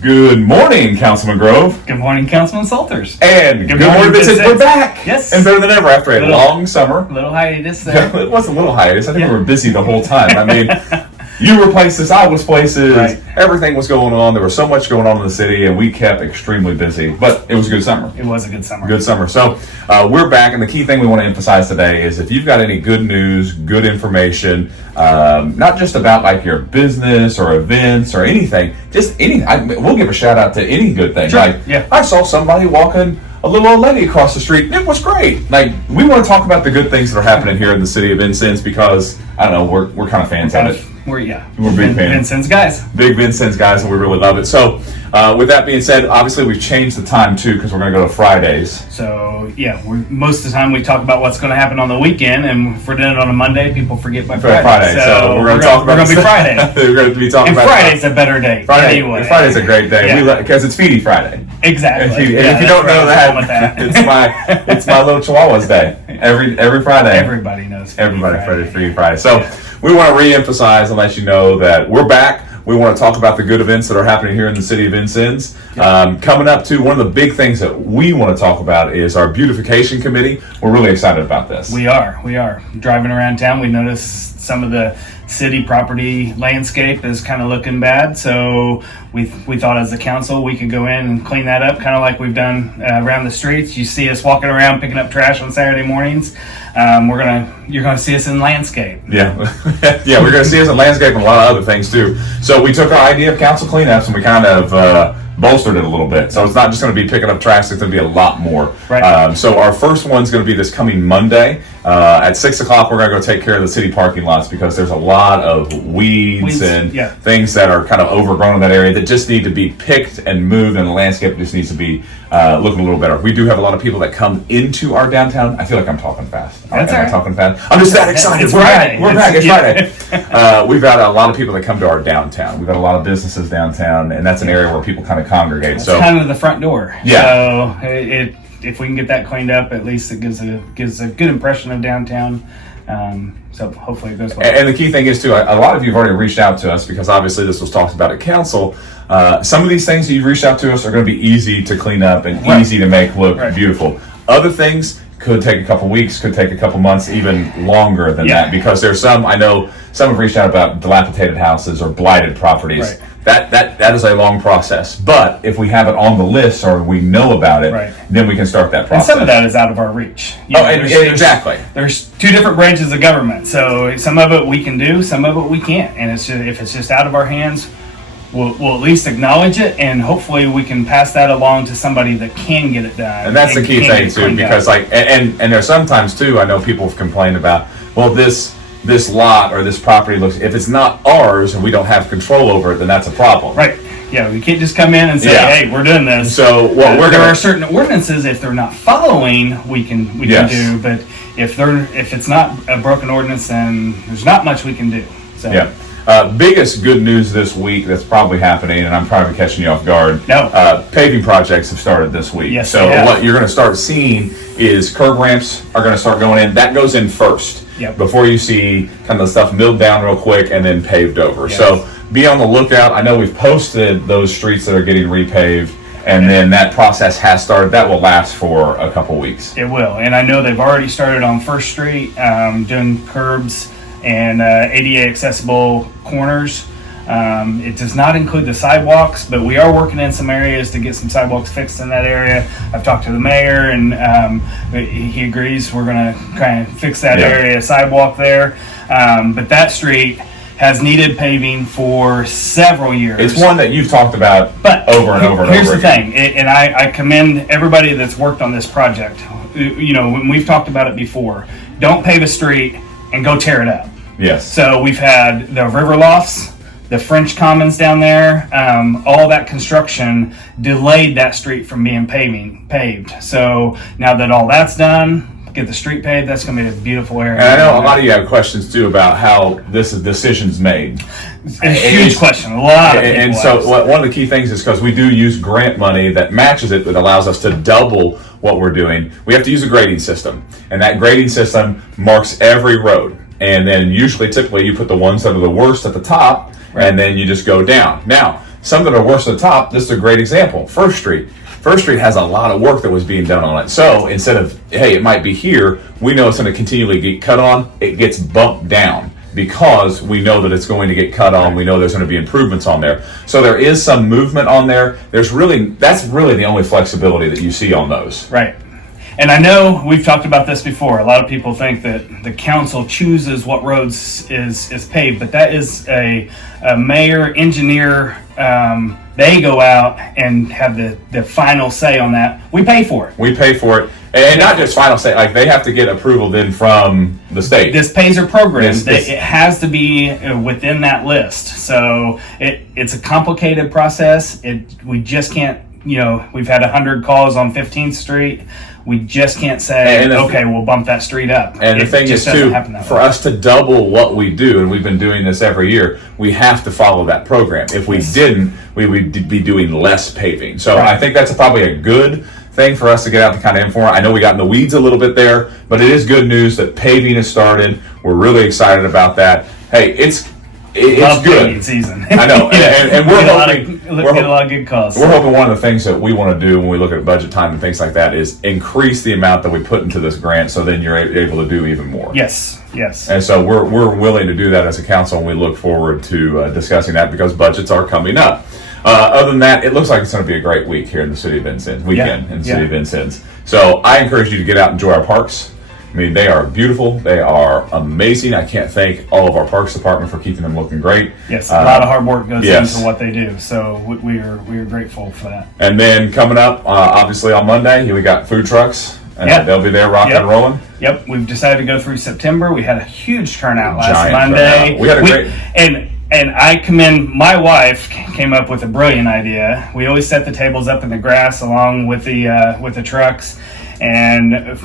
Good morning, Councilman Grove. Good morning, Councilman Salters. And good morning, Vincent. We're back. Yes. And better than ever after a long summer. Little hiatus there. It wasn't a little hiatus. I think we were busy the whole time. I mean, you were places, I was places. Right. Everything was going on. There was so much going on in the city, and we kept extremely busy. But it was a good summer. It was a good summer. Good summer. So we're back, and the key thing we want to emphasize today is if you've got any good news, good information, not just about like your business or events or anything, just any. We'll give a shout out to any good thing. Sure. Like, yeah. I saw somebody walking a little old lady across the street. It was great. Like, we want to talk about the good things that are happening here in the city of Vincennes because, I don't know, we're kind of fans of it. We're big fans. Vincennes guys. Big Vincennes guys, and we really love it. So, with that being said, obviously we've changed the time too because we're going to go to Fridays. So, yeah, most of the time we talk about what's going to happen on the weekend, and if we're doing it on a Monday, people forget by Friday. So we're going to talk about. We're going to be Friday. We're going to be talking and about. Friday's a better day. Anyway. Friday's a great day because it's Feedy Friday. Exactly. And if you don't know that, it's my little Chihuahua's day. Every Friday. Everybody knows. Feedy Friday. So we want to re-emphasize and let you know that we're back. We want to talk about the good events that are happening here in the city of Vincennes. Coming up, too, one of the big things that we want to talk about is our beautification committee. We're really excited about this. We are. Driving around town, we noticed some of the city property landscape is kind of looking bad. So we thought as a council we could go in and clean that up, kind of like we've done around the streets. You see us walking around picking up trash on Saturday mornings. You're gonna see us in landscape. Yeah, yeah, we're gonna see us in landscape and a lot of other things too. So we took our idea of council cleanups and we kind of bolstered it a little bit. So it's not just going to be picking up trash; it's going to be a lot more. Right. So our first one's going to be this coming Monday at 6 o'clock. We're going to go take care of the city parking lots because there's a lot of weeds and things that are kind of overgrown in that area that just need to be picked and moved, and the landscape just needs to be looking a little better. We do have a lot of people that come into our downtown. I feel like I'm talking fast. That's all right. I'm talking fast. I'm just that excited. It's Friday. We're back. It's Friday. We've got a lot of people that come to our downtown. We've got a lot of businesses downtown, and that's an area where people kind of congregate. It's kind of the front door. Yeah. So if we can get that cleaned up, at least it gives a good impression of downtown. So hopefully it goes well. And the key thing is too, a lot of you have already reached out to us because obviously this was talked about at council. Some of these things that you've reached out to us are going to be easy to clean up and easy to make look beautiful. Other things could take a couple weeks, could take a couple months, even longer than that, because there's I know some have reached out about dilapidated houses or blighted properties. That is a long process. But if we have it on the list or we know about it, then we can start that process. And some of that is out of our reach. Exactly. There's two different branches of government, so some of it we can do, some of it we can't. And if it's just out of our hands, we'll at least acknowledge it, and hopefully we can pass that along to somebody that can get it done. And that's the key thing too, because and there's sometimes too, I know people have complained about, well, this lot or this property looks, if it's not ours and we don't have control over it, then that's a problem. Right. Yeah, we can't just come in and say, hey, we're doing this. So there are certain ordinances, if they're not following, we can do, but if it's not a broken ordinance, then there's not much we can do. So biggest good news this week that's probably happening, and I'm probably catching you off guard. No. Paving projects have started this week. Yes, so what you're going to start seeing is curb ramps are going to start going in. That goes in first. Before you see kind of the stuff milled down real quick and then paved over. So be on the lookout. I know we've posted those streets that are getting repaved, and then that process has started. That will last for a couple weeks. It will, and I know they've already started on First Street doing curbs and ADA accessible corners. It does not include the sidewalks, but we are working in some areas to get some sidewalks fixed in that area. I've talked to the mayor, and he agrees we're going to kind of fix that area sidewalk there. But that street has needed paving for several years. It's one that you've talked about over and over and over. Here's the thing, and I commend everybody that's worked on this project. You know, when we've talked about it before, don't pave a street and go tear it up. Yes. So we've had the river lofts, the French Commons down there, all that construction delayed that street from being paved. So now that all that's done, get the street paved, that's going to be a beautiful area. And I know a lot of you have questions too about how this decision's made. It's a huge question. A lot of people. And so one of the key things is because we do use grant money that matches it, that allows us to double what we're doing. We have to use a grading system, and that grading system marks every road. And then typically you put the ones that are the worst at the top, and then you just go down. Now, some that are worse at the top. This is a great example. First Street. First Street has a lot of work that was being done on it. So instead of, hey, it might be here, we know it's going to continually get cut on. It gets bumped down because we know that it's going to get cut on. We know there's going to be improvements on there. So there is some movement on there. That's really the only flexibility that you see on those. Right. And I know we've talked about this before. A lot of people think that the council chooses what roads is paved, but that is a mayor, engineer. They go out and have the final say on that. We pay for it. We pay for it. And not just final say, like they have to get approval then from the state. This PASER program, it has to be within that list. So it's a complicated process. We just can't, we've had 100 calls on 15th Street. We just can't say, okay, we'll bump that street up. And the thing is, too, for us to double what we do, and we've been doing this every year, we have to follow that program. If we didn't, we would be doing less paving. So I think that's probably a good thing for us to get out to kind of inform. I know we got in the weeds a little bit there, but it is good news that paving has started. We're really excited about that. Hey, it's good season. I know, and we're hoping get a lot of good calls. We're hoping one of the things that we want to do when we look at budget time and things like that is increase the amount that we put into this grant, so then you're able to do even more. Yes. And so we're willing to do that as a council, and we look forward to discussing that because budgets are coming up. Other than that, it looks like it's going to be a great week here in the city of Vincennes, in the city of Vincennes. So I encourage you to get out and enjoy our parks. I mean, they are beautiful. They are amazing. I can't thank all of our Parks Department for keeping them looking great. Yes, a lot of hard work goes into what they do. So we are grateful for that. And then coming up, obviously on Monday, we got food trucks. And they'll be there rocking and rolling. Yep, we've decided to go through September. We had a huge turnout last Monday. We had a great... And I commend my wife came up with a brilliant idea. We always set the tables up in the grass along with the trucks, and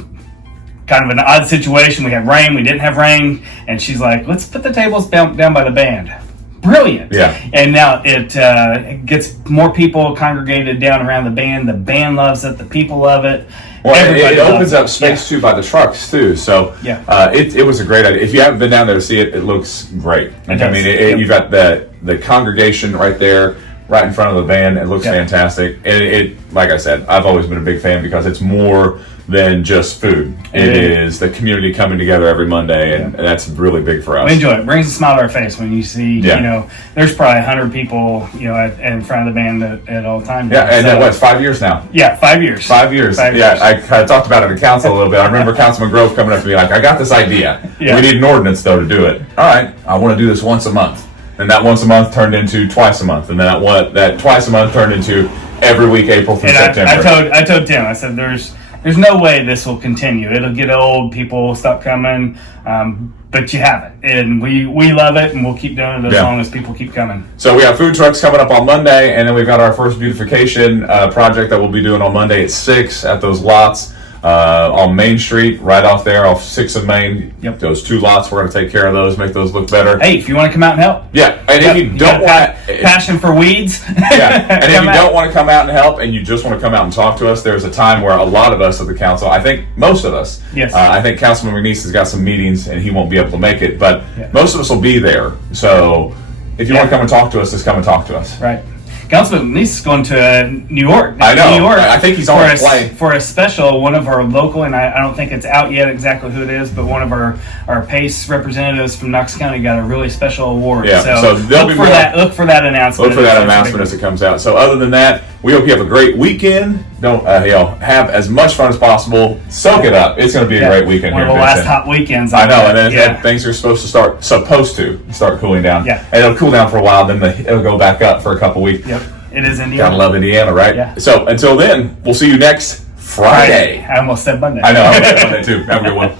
kind of an odd situation. We had rain, we didn't have rain, and she's like, let's put the tables down by the band. Brilliant. Yeah. And now it gets more people congregated down around the band. The band loves it. The people love it. Well, it opens up space too by the trucks too. So it was a great idea. If you haven't been down there to see it, it looks great. You've got the congregation right there, right in front of the band. It looks fantastic. And it, like I said, I've always been a big fan because it's more than just food. It is the community coming together every Monday, and that's really big for us. We enjoy it. It brings a smile to our face when you see, there's probably 100 people, in front of the band at all times. Yeah, and that was 5 years now. Yeah, 5 years. 5 years. I kind of talked about it at council a little bit. I remember Councilman Grove coming up to me like, I got this idea. We need an ordinance, though, to do it. All right, I want to do this once a month. And that once a month turned into twice a month. And then that twice a month turned into every week, April through September. I told Tim, I said, there's no way this will continue. It'll get old. People will stop coming. But you have it. And we love it, and we'll keep doing it as long as people keep coming. So we have food trucks coming up on Monday, and then we've got our first beautification project that we'll be doing on Monday at 6 at those lots on Main Street, right off there, off 6th of Main. Yep. Those 2 lots, we're going to take care of those, make those look better. Hey, if you want to come out and help. Yeah, and if you don't want... Passion for weeds. Yeah, and if you don't want to come out and help, and you just want to come out and talk to us, there's a time where a lot of us at the council, I think most of us, I think Councilman McNeese has got some meetings, and he won't be able to make it, but most of us will be there. So if you want to come and talk to us, just come and talk to us. Right. Councilman McNeese is going to New York. I know. New York I think he's on a plane. For a special, one of our local, and I don't think it's out yet exactly who it is, but one of our PACE representatives from Knox County got a really special award. Yeah, so look for that announcement. Look for that announcement as it comes out. So other than that, we hope you have a great weekend. Don't have as much fun as possible. Soak it up. It's going to be a great weekend. One of the last hot weekends. I know, and then things are supposed to start cooling down. Yeah, and it'll cool down for a while. Then it'll go back up for a couple weeks. Yep, it is Indiana. Gotta love Indiana, right? Yeah. So until then, we'll see you next Friday. I almost said Monday. I know. I almost said Monday too. Have a good one.